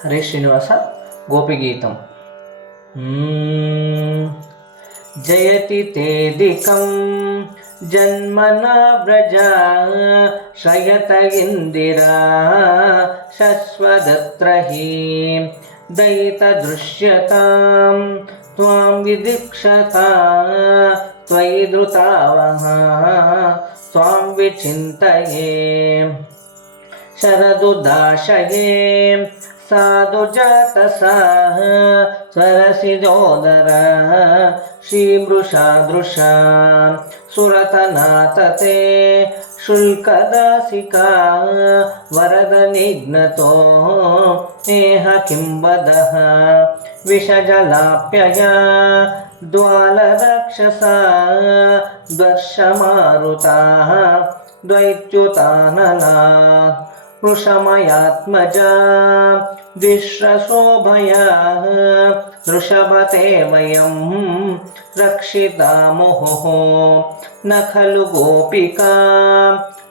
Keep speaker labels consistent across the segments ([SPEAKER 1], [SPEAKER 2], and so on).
[SPEAKER 1] హరే శ్రీనివాస గోపిగీతం మ్మ్. జయతి తేదికం జన్మన వ్రజ శ్రయత ఇందిరా శశ్వదత్రహీ దయిత దృశ్యతాం త్వాం విదిక్షత త్వయి ధృతావహ త్వాం ಸಾಧು ಜಾತ ಸಹ ಸರಸಿದೋದರ ಶ್ರೀಮೃಷಾದೃಶ ಸುರತನಾಥತೆ शुल्कदासिका वरदनिघ्नतो नेह किम्बदः विषजलाप्यया द्वालरक्षसा दर्शमारुताः द्वैत्युतानला वृषमयात्मजा। विश्रशोभया। वृषभते वयं रक्षितामुहुः न खलु गोपिका।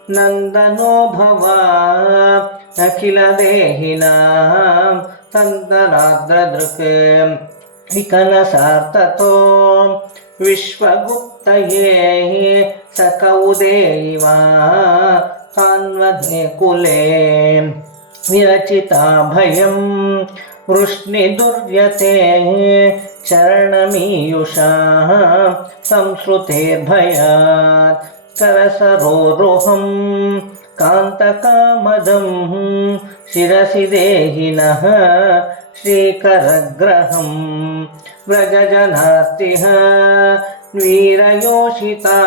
[SPEAKER 1] नन्दनो भवा। अखिलदेहिनां तन्दराद्रदृक् विकनसार्ततो विश्वगुप्तये। सकौदेवा तान्वधे कुले। विरचिता भयं वृष्णिदुर्यते चरणमीयुषा संश्रुतेर्भयात् करसरोरुहं कान्तकामदं शिरसि देहिनः श्रीकरग्रहं। व्रजजनास्तिह वीरयोषिता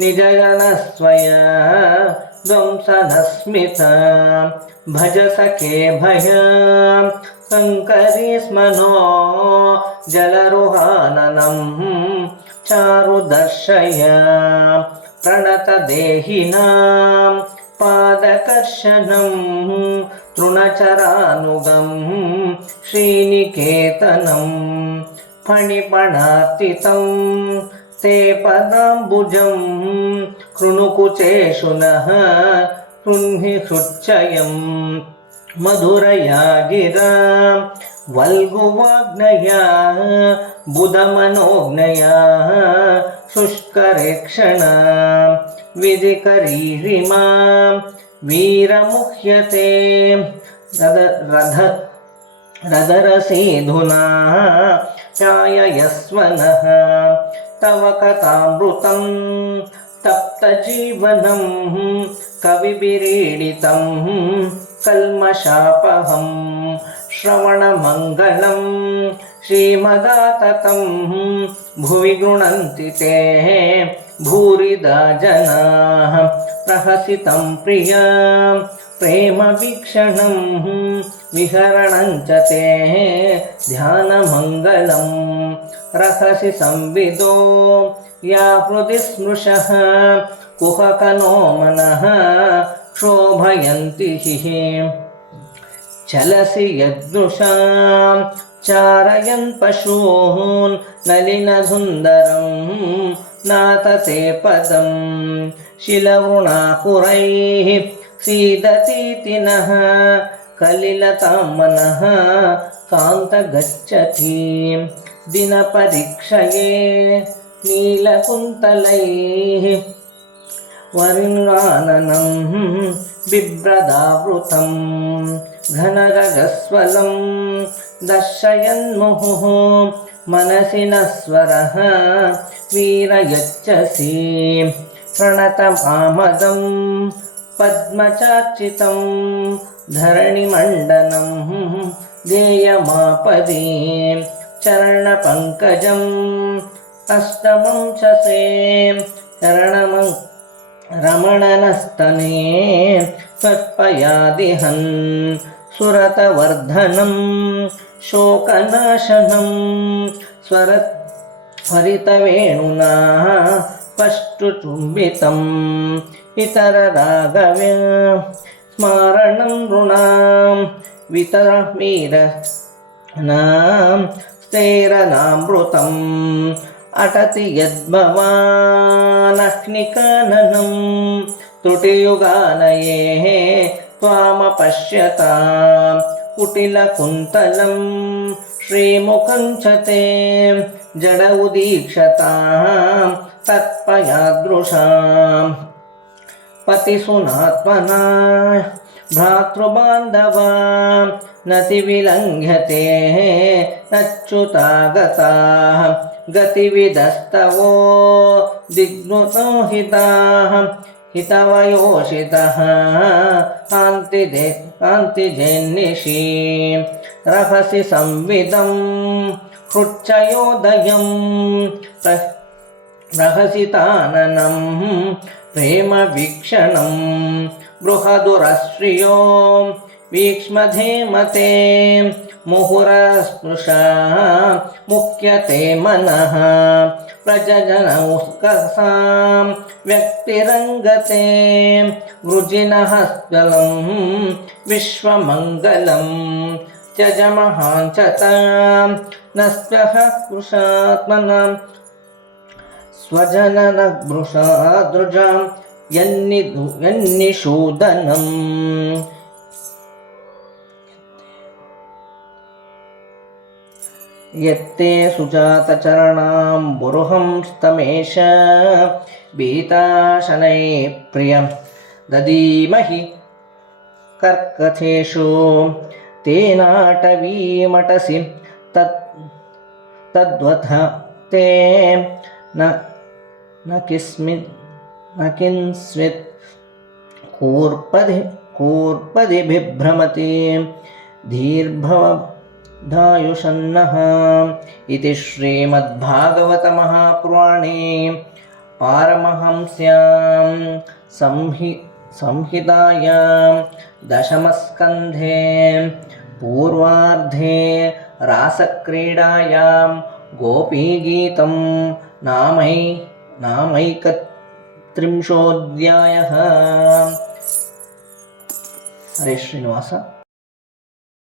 [SPEAKER 1] निजजनस्वया ध्वंसनस्मिता भज सखे भया शङ्करी स्मनो जलरुहाननं चारुदर्शय प्रणतदेहिनां पादकर्षणं तृणचरानुगं श्रीनिकेतनं ఫణిపణార్చితం తే పదాంబుజం కృణుకుచేషున హృన్హి హృచ్చయం. మధురయా గిరా వల్గువాగ్నయా బుధమనోజ్ఞయా శుష్కరేక్షణ విధికరీరిమా వీరముహ్యతే రథ రథరసీధునా चाययस्वनः तव कथामृतं तप्तजीवनं कविभिरीडितं कल्मषापहं श्रवणमङ्गलं श्रीमदाततं भुवि गृणन्ति ते भूरिदा जनाः प्रहसितं प्रिया प्रेमवीक्षणं विहरणं च ते ध्यानमङ्गलं रहसि संविदो या हृदि स्मृशः कुहकनो मनः क्षोभयन्ति हि चलसि यदृशां चारयन् पशून् नलिनसुन्दरं नातते पदं शिलवृणाकुरैः सीदतीति नः कलिलतां मनः कान्तगच्छति दिनपरीक्षये नीलकुन्तलैः वरुणाननं बिभ्रदावृतं घनरगस्वलं दर्शयन्मुहुः मनसि न स्वरः वीरयच्छसि प्रणतमामदं पद्मचार्चितं धरणिमण्डनं ध्येयमापदे चरणपङ्कजम् अष्टमं शसे चरणमं रमणनस्तने त्वत्पयादिहन् सुरतवर्धनं शोकनाशनं स्वर हरितवेणुना स्पष्टुचुम्बितम् इतररागव्य स्मारणं नृणां वितरवीर नाम स्तेरनामृतम् अटति यद्भवानह्निकाननं त्रुटियुगानये त्वामपश्यतां कुटिलकुन्तलं श्रीमुखं च ते जड उदीक्षतां तत्पयादृशाम् पतिसुनात्मना भ्रातृबान्धवा नतिविलङ्घ्यते नच्युतागताः गतिविदस्तवो दिग्नुतोहिताः हितवयोषितः कान्तिदे कान्तिजेन्निषि रहसि संविदं हृच्चयोदयं रहसिताननं प्रेमवीक्षणं बृहदुरश्रियो वीक्ष्मधेमते मुहुरस्पृशा मुख्यते मनः प्रजनौस्कसां व्यक्तिरङ्गते वृजिनः विश्वमङ्गलं त्यजमहाञ्चतां नस्तः पुरुषात्मनां स्वजननभृषादृजां यन्निधु यन्निषूदनम् यत्ते सुजातचरणां बुरुहंस्तमेष भीताशनै प्रियं ददीमहि कर्कथेषु। तेनाटवीमटसि तत् तद्वथ ते न न किस्मित् न किंस्मित्। कूर्पधि कूर्पधि बिभ्रमति धीर्भव धायुषन्नः इति श्रीमद्भागवतमहापुराणे पारमहंस्यां संहि संहितायां दशमस्कन्धे पूर्वार्धे रासक्रीडायां गोपीगीतं नामै नामैकत्रिंशोऽध्यायः। हरे श्रीनिवास